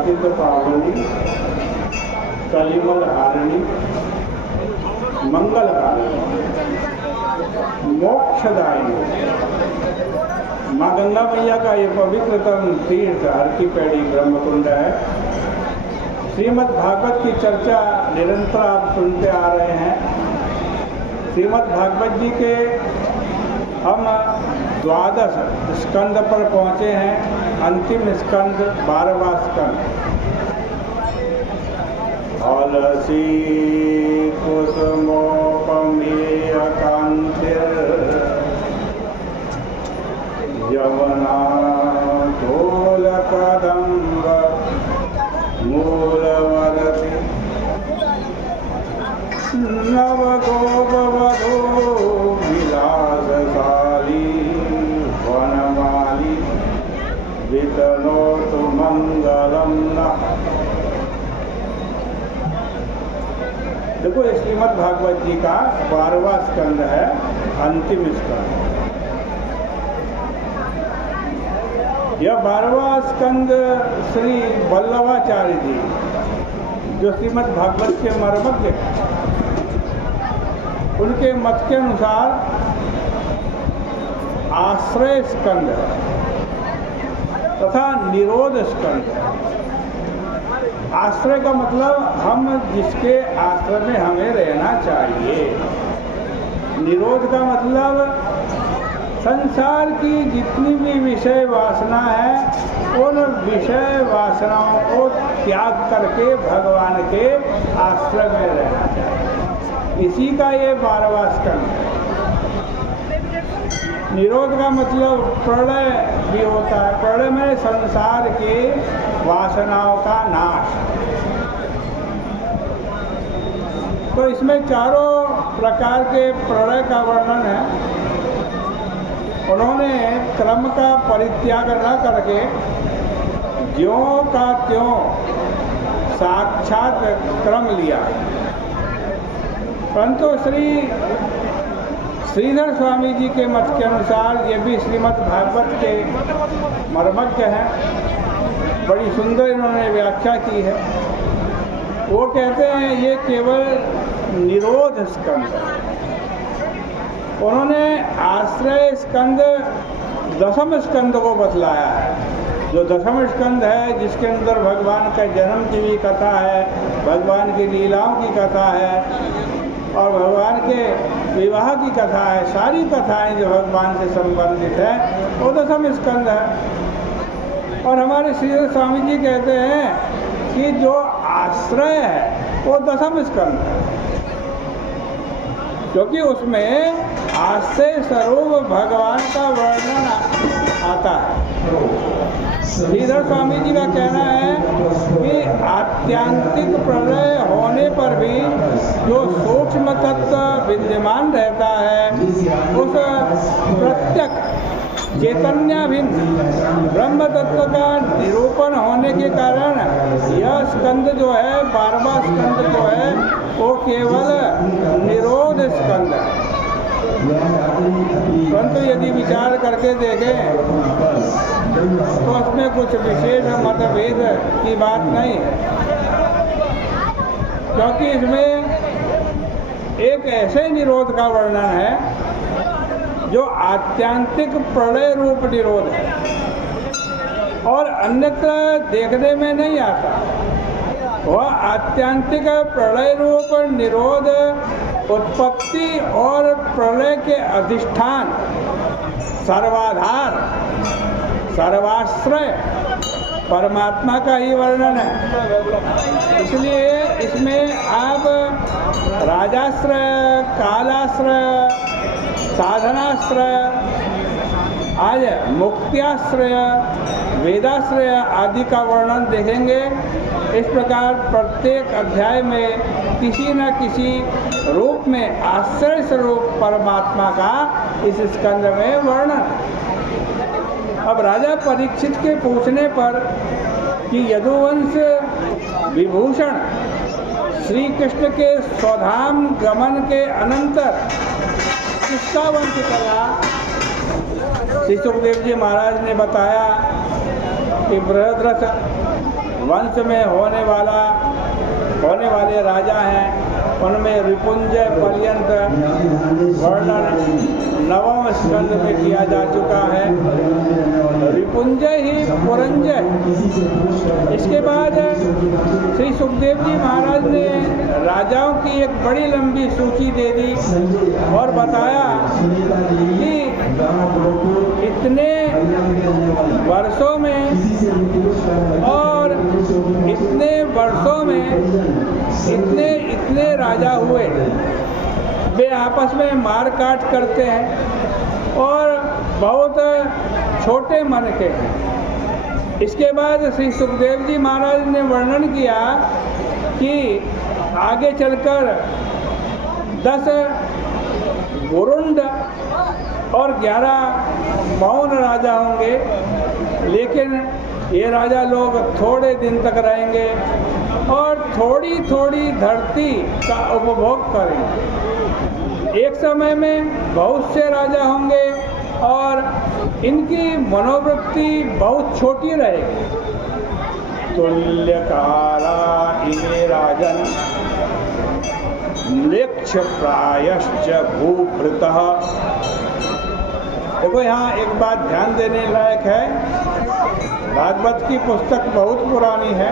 पतित पावनी कलिमल हारिणी मंगलकारिणी मोक्षदायिनी माँ गंगा मैया का ये पवित्रतम तीर्थ हर की पैड़ी ब्रह्मकुंड है। श्रीमद् भागवत की चर्चा निरंतर आप सुनते आ रहे हैं। श्रीमद् भागवत जी के हम 12 स्कंद पर पहुँचे हैं। अंतिम स्कंद 12वां स्कंद। अलसी कुसुमोपमेय कांतिर यवना तोल कदम्ब मूलवरति नव गोपवधू विलासशाली वनमाली वितनोतु मंगलम नः। देखो ये श्रीमद् भागवत जी का 12वां स्कंद है, अंतिम स्कंद। यह 12वां स्कंद श्री वल्लभाचार्य जी जो श्रीमद् भागवत के मर्मज्ञ हैं, उनके मत के अनुसार आश्रय स्कंद है तथा निरोध स्कंद है। आश्रय का मतलब हम जिसके आश्रय में हमें रहना चाहिए। निरोध का मतलब संसार की जितनी भी विषय वासना है उन विषय वासनाओं को त्याग करके भगवान के आश्रय में रहना चाहिए। इसी का ये 12वां स्कंद है। निरोध का मतलब प्रलय भी होता है। प्रलय में संसार की वासनाओं का नाश। तो इसमें चारों प्रकार के प्रलय का वर्णन है। उन्होंने क्रम का परित्याग न करके ज्यों का त्यों साक्षात क्रम लिया। परंतु श्रीधर स्वामी जी के मत के अनुसार ये भी श्रीमद् भागवत के मर्मज्ञ हैं, बड़ी सुंदर इन्होंने व्याख्या की है। वो कहते हैं ये केवल निरोध स्कंद है। उन्होंने आश्रय स्कंद 10वें स्कंद को बतलाया है। जो 10वां स्कंद है जिसके अंदर भगवान का जन्म की भी कथा है, भगवान की लीलाओं की कथा है और भगवान के विवाह की कथा है। सारी कथाएं जो भगवान से संबंधित है वो 10वां स्कंद है। और हमारे श्रीधर स्वामी जी कहते हैं कि जो आश्रय है वो 10वां स्कंद है, क्योंकि उसमें आश्रय स्वरूप भगवान का वर्णन आता है। श्रीधर स्वामी जी का कहना है कि आत्यांतिक प्रलय होने पर भी जो सूक्ष्म तत्व विद्यमान रहता है उस प्रत्यक चैतन्याभिन्न ब्रह्म तत्व का निरूपण होने के कारण यह स्कंद जो है 12वां स्कंद जो है वो केवल निरोध स्कंद है। परंतु यदि विचार करके देखें तो उसमें कुछ विशेष मतभेद की बात नहीं है, क्योंकि इसमें एक ऐसे निरोध का वर्णन है जो आत्यांतिक प्रलय रूप निरोध है और अन्यत्र देखने में नहीं आता। वह आत्यांतिक प्रलय रूप निरोध उत्पत्ति और प्रलय के अधिष्ठान, सर्वाधार, सर्वाश्रय परमात्मा का ही वर्णन है। इसलिए इसमें आप राजाश्रय, कालाश्रय, साधनाश्रय, आज मुक्त्याश्रय, वेदाश्रय आदि का वर्णन देखेंगे। इस प्रकार प्रत्येक अध्याय में किसी न किसी रूप में आश्रय स्वरूप परमात्मा का इस स्कंद में वर्णन। अब राजा परीक्षित के पूछने पर कि यदुवंश विभूषण श्री कृष्ण के स्वधाम गमन के अनंतर किसका वंश चला, श्री सुखदेव जी महाराज ने बताया कि बृहद्रथ वंश में होने वाले राजा हैं, उनमें रिपुंजय पर्यंत वर्णन 9वें स्कंद में किया जा चुका है। रिपुंजय ही पुरंजय। इसके बाद श्री सुखदेव जी महाराज ने राजाओं की एक बड़ी लंबी सूची दे दी और बताया कि इतने वर्षों में और इतने वर्षों में इतने राजा हुए, वे आपस में मार काट करते हैं और बहुत छोटे मन के हैं। इसके बाद श्री सुखदेव जी महाराज ने वर्णन किया कि आगे चलकर 10 गुरुंड और 11 मौन राजा होंगे, लेकिन ये राजा लोग थोड़े दिन तक रहेंगे और थोड़ी थोड़ी धरती का उपभोग करेंगे। एक समय में बहुत से राजा होंगे और इनकी मनोवृत्ति बहुत छोटी रहेगी। तुल्यकाला इमे राजन म्लेच्छ प्रायश्च भूभृतः। देखो यहाँ एक बात ध्यान देने लायक है, भागवत की पुस्तक बहुत पुरानी है।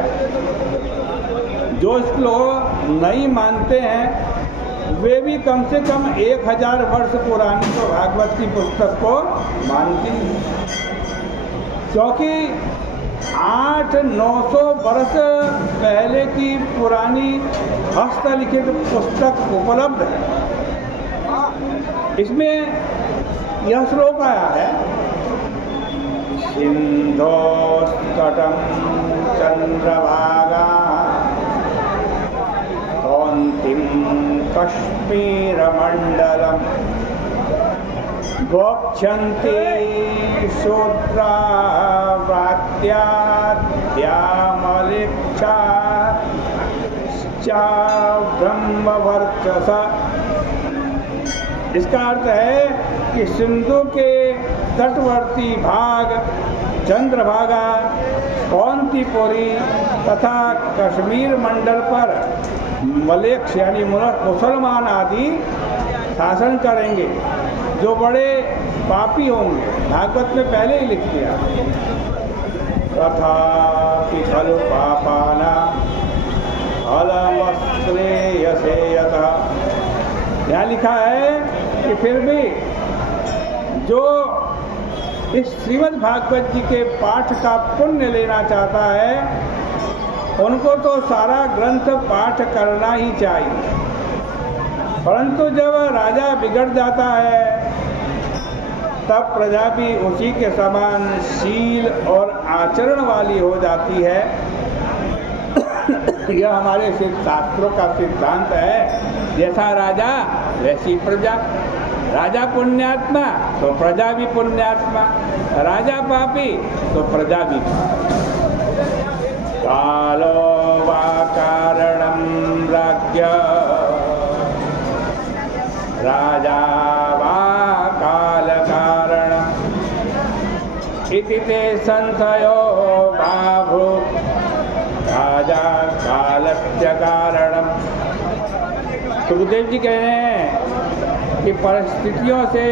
जो इसको नहीं मानते हैं वे भी कम से कम 1000 वर्ष पुरानी तो भागवत की पुस्तक को मानती हैं, क्योंकि 800-900 वर्ष पहले की पुरानी हस्तलिखित पुस्तक उपलब्ध है। इसमें यह श्लोक आया है, सिंधोस्तटं चंद्रभागा कौन्तिं कश्मीरमण्डलम् गोक्षन्ति शूद्रा व्रात्याद्यामलिक्षा ब्रह्मवर्चसा। इसका अर्थ है कि सिंधु के तटवर्ती भाग चंद्रभागा, कौंतीपुरी तथा कश्मीर मंडल पर मलेक्ष यानी मुसलमान आदि शासन करेंगे, जो बड़े पापी होंगे। भागवत में पहले ही लिख दिया, तथापि खलु पापाना फलमश्रेयसे यतः। यहाँ लिखा है कि फिर भी जो इस श्रीमद् भागवत जी के पाठ का पुण्य लेना चाहता है, उनको तो सारा ग्रंथ पाठ करना ही चाहिए। परंतु जब राजा बिगड़ जाता है तब प्रजा भी उसी के समान शील और आचरण वाली हो जाती है। यह हमारे शास्त्रों का सिद्धांत है। जैसा राजा वैसी प्रजा। राजा पुण्यात्मा तो प्रजा भी पुण्यात्मा, राजा पापी तो प्रजा भी पापी। कालो वा कारणं राज्ञ राजा वा काल कारणम् इति ते संशयो भाभूत राजा कालस्य कारणम्। सुखदेव जी कह रहे हैं कि परिस्थितियों से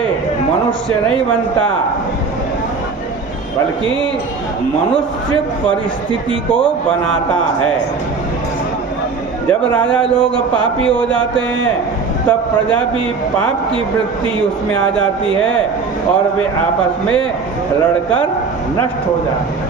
मनुष्य नहीं बनता, बल्कि मनुष्य परिस्थिति को बनाता है। जब राजा लोग पापी हो जाते हैं तब प्रजा भी पाप की वृत्ति उसमें आ जाती है और वे आपस में लड़कर नष्ट हो जाते हैं।